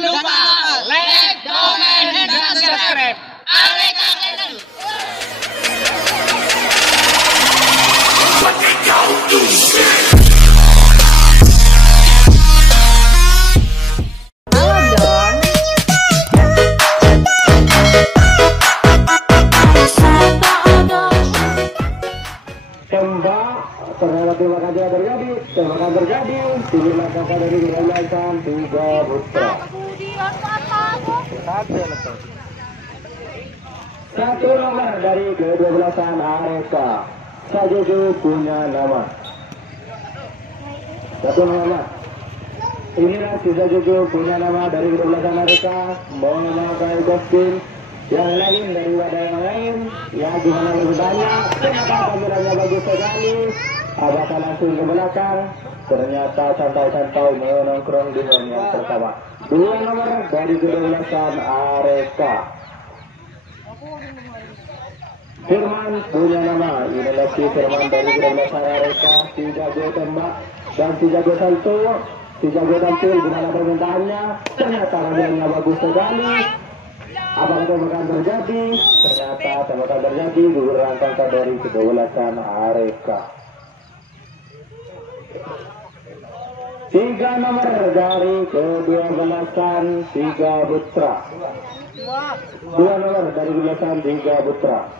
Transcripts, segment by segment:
lupa like, comment, dan subscribe. Areka Channel. Terima kasih terjadi. Inilah kakak dari Wilayah Tiga Putra. Satu nomor dari ke-12an Areka. Sajuju punya nama. Satu nomor. Inilah si Sajuju punya nama dari ke-12an Areka. Memakai kostum yang lain dari wadah yang lain. Ya gimana lebih banyak. Ternyata tampilannya bagus sekali. Apakah langsung ke belakang? Ternyata santai-santai menongkrong di yang pertama. Dua nomor dari ke-12an Areka. Firman punya nama. Inilah si Firman dari ke-12an Areka. Si jago tembak dan si jago salto. Si jago tampil gimana permintaannya? Ternyata tampilannya bagus sekali. Apakah itu akan terjadi? Ternyata tembakan terjadi. Gugur angka dari ke-12an Areka. Tiga nomor dari ke-12an Tiga Putra. Dua nomor dari ke-12an Tiga Putra.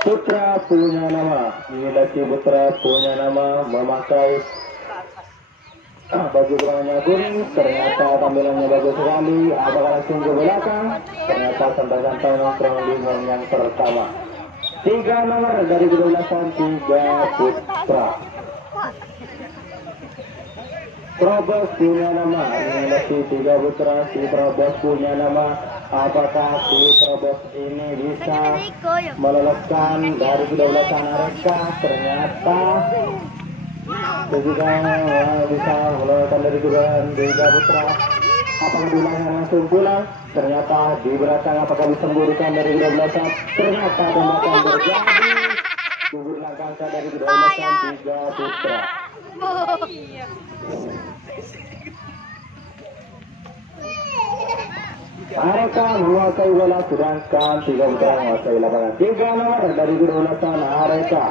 Putra punya nama. Inilah si Putra punya nama memakai baju warnanya kuning. Ternyata tampilannya bagus sekali. Apakah langsung ke belakang? Ternyata santai-santai nongkrong di yang pertama. Tiga nomor dari ke-12an Tiga Putra. Terobos punya nama. Inilah si Tiga Putra. Si Terobos punya nama. Apakah si Terobos ini bisa meloloskan dari ke-12an Areka? Ternyata ketika bisa meloloskan dari ke-12an Tiga Putra. Apakah bilangnya langsung pulang? Ternyata di belakang apakah bisa memburukan dari ke-12an? Ternyata tembakan terjadi. Gugur langkah dari ke-12an Tiga Putra. Areka menguasai bola sedangkan Tiga Putra menguasai lapangan. Tiga nomor dari ke-12an Areka.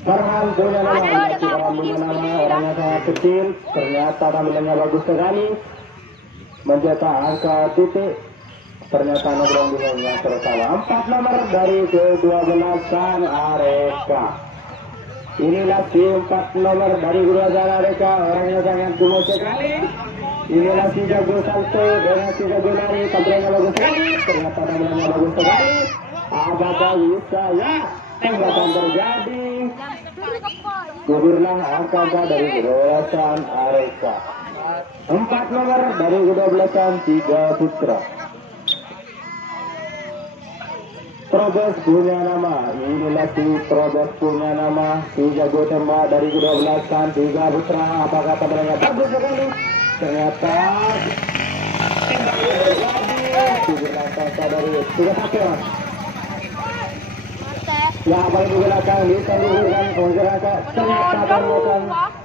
Farhan punya nama. Farhan punya nama. Orangnya sangat kecil. Ternyata tampilannya bagus sekali. Mencetak angka titik. Ternyata nongkrong di yang pertama. 4 nomor dari ke-12an Areka. Inilah si 4 nomor dari ke-12an Areka. Orangnya sangat gemuk sekali. Inilah si jago salto dengan si jago lari. Tampilannya bagus sekali. Ternyata tampilannya bagus sekali. Apakah bisa? Ya, tembakan terjadi. Gugurlah angka dari ke-12an Areka. 4 nomor dari ke-12an Tiga Putra. Terobos punya nama. Inilah si Terobos punya nama. Si jago tembak dari ke-12an Tiga Putra. Apakah tampilannya bagus sekali? Ternyata tembakan terjadi. Dari Tiga Putra. Ya, apa yang digunakan bisa digunakan masyarakat. Ternyata tembakan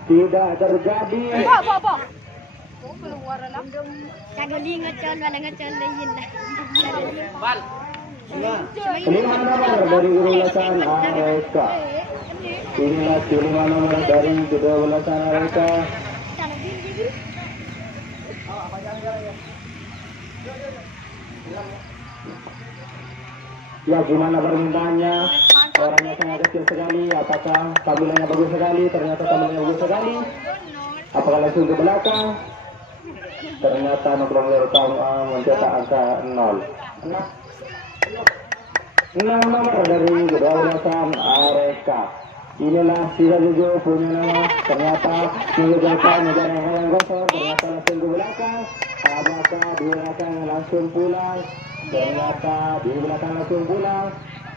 tidak terjadi. Lima nomor dari ke-12an Areka. Inilah 5 nomor dari ke-12an Areka. Ya, gimana permintaannya? Orangnya sangat kecil sekali. Apakah tampilannya bagus sekali? Ternyata tampilannya bagus sekali. Apakah langsung ke belakang? Ternyata nongkrong pertama mencetak angka 0. 6 nomor dari ke-12an Areka. Inilah si Sajuju punya nama. Ternyata mengejarkan negara yang kosong. Ternyata langsung ke belakang. Apakah di belakang langsung pulang? Ternyata di belakang langsung pulang.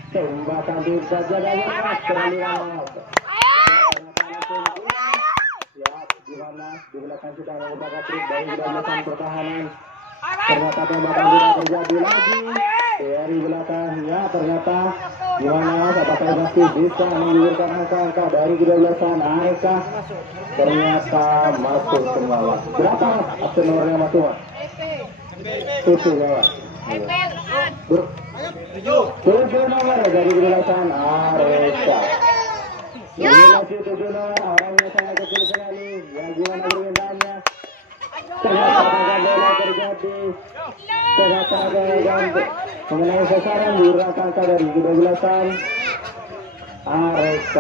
Tembakan tidak jaga terlalu lama. Ya, di mana di belakang sudah merupakan trik dari ke-12an pertahanan. Ternyata tembakan tidak terjadi lagi. Dari belakangnya ternyata Gimana apakah masih bisa menggugurkan angka dari kedua-belasan ARK? Ternyata masuk semua. Berapa absen nomornya masuk? 7 ya. 7 nomor dari kedua-belasan ARK. Inilah 7 nomor, orangnya sangat kecil sekali. Yang gimana permintaannya? Ternyata bola terjadi. Ternyata ada ganti mengenai sasaran di angka dari kedua-belasan ARK.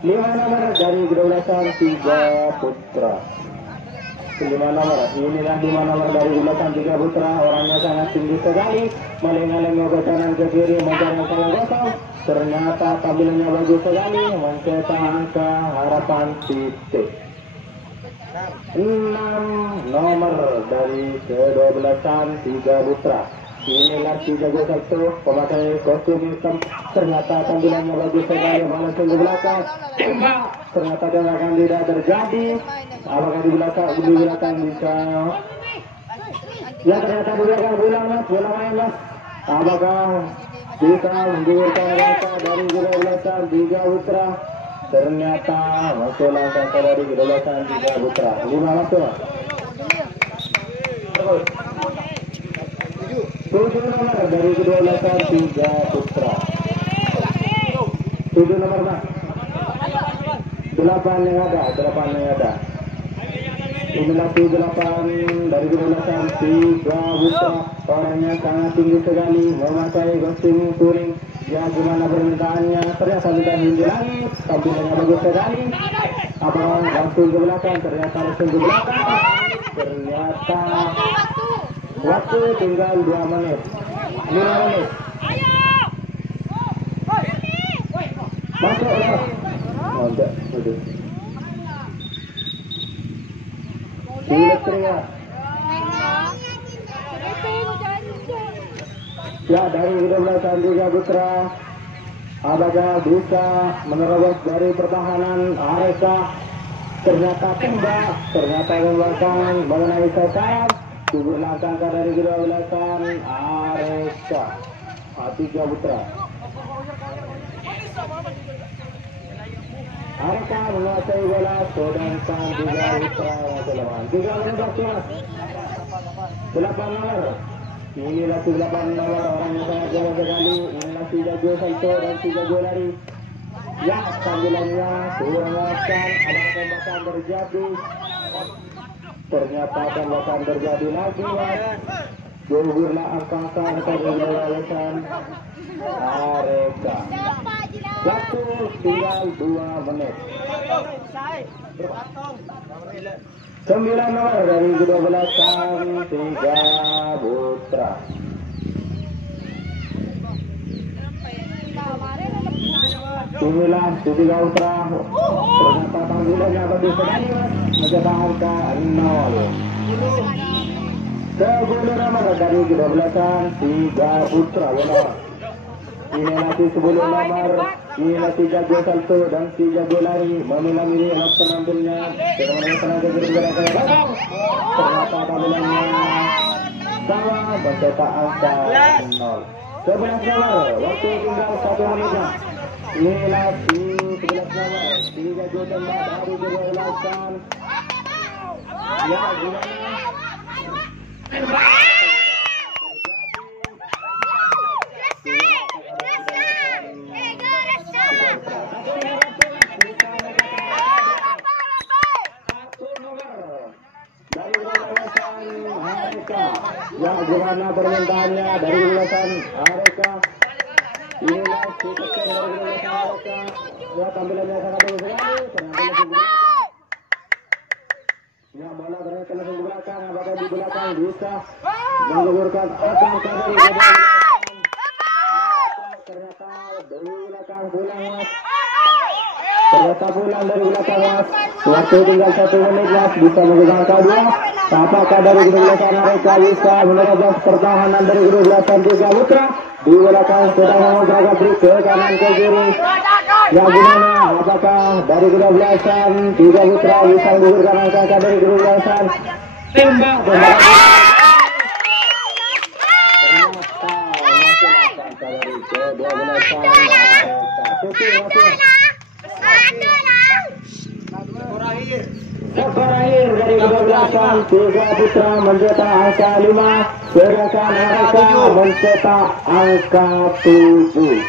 5 nomor dari kedua-belasan 3 Putra. 5 nomor, inilah 5 nomor dari kedua-belasan 3 Putra. Orangnya sangat tinggi sekali, meleng-leng ke kanan ke kiri mencari angka kosong. Ternyata tampilannya bagus sekali, mencetak angka harapan titik. 6 nomor dari kedua-belasan 3 Putra. Inilah 3-1 pemakai kostum hitam. Ternyata tampilannya bagus sekali, malah ke belakang. Ternyata tembakan tidak terjadi. Apakah di belakang bisa? Ya, ternyata di belakang bola main mas. Apakah bisa menggugurkan angka dari kedua-belasan 3 Putra? Ternyata masuk langkah dari kedua-belasan 3 Putra. 5 masuk. 7 nomor dari kedua-belasan 3 Putra. 7 nomor mas. 8 yang ada. Inilah 8 dari kedua-belasan 3 Putra. Orangnya sangat tinggi sekali, memakai kostum kuning. Ya, gimana permintaannya? Ternyata kita hindu lagi, tampilannya bagus sekali. Apakah langsung ke belakang? Ternyata langsung ke belakang. Ternyata waktu tinggal 2 menit, 5 menit. Masuk lah. Oh, enggak. Sulit teriak. Ya, dari kedua-belasan 3 Putra. Apakah bisa menerobos dari pertahanan ARK? Ternyata tembak. Ternyata tembakan mengenai sasaran. Gugur langkah dari kedua-belasan ARK. 3 Putra. ARK menguasai bola, sedangkan 3 Putra masih lawan. 3 menit waktu mas. 8 nomor. Inilah 8 nomor, orangnya sangat jauh sekali. Inilah 3 gol salto dan 3 gol lari. Ya, tampilannya kurang akan. Ada tembakan terjadi. Ternyata tembakan terjadi lagi mas. Gugurlah angka kedua-belasan ARK. Waktu tinggal 2 menit. 9 nomor dari kedua-belasan 3 Putra. Inilah 3 Putra. Ternyata tampilannya bagus sekali mas. Mencetak angka 0. 10 nomor dari kedua-belasan 3 Putra. Ini masih 10 nomor. Inilah 3 gol salto dan 3 gol lari. Memilah-milih alat penampilnya. Ternyata tampilannya sama, mencetak angka 0. 11 nomor. Waktu tinggal 1 menit. Inilah 11 nomor. 3 gol tembak dari kedua-belasan. Ya, gimana? Ya, gimana permintaannya dari kedua-belasan ARK? Inilah kita dari kedua-belasan ARK. Ya, tampilannya sangat bagus sekali. Ya, bola ternyata langsung ke belakang. Apakah di belakang bisa menggugurkan angka dari kedua-belasan? Ternyata dari belakang pulang mas. Ternyata pulang dari belakang mas. Waktu tinggal 1 menit mas. Bisa menggugurkan angka 2. Apakah dari kedua-belasan mereka bisa menerobos pertahanan dari kedua-belasan 3 Putra? Di belakang sedang mengontrak ke kanan ke kiri. Ya, gimana? Apakah dari kedua-belasan 3 Putra bisa menggugurkan angka dari kedua-belasan? Tembak. Ternyata masuk angka ke-12 Tuti masih. Skor akhir dari ke-12 Tiga Putra mencetak angka 5, sedangkan mereka mencetak angka 7.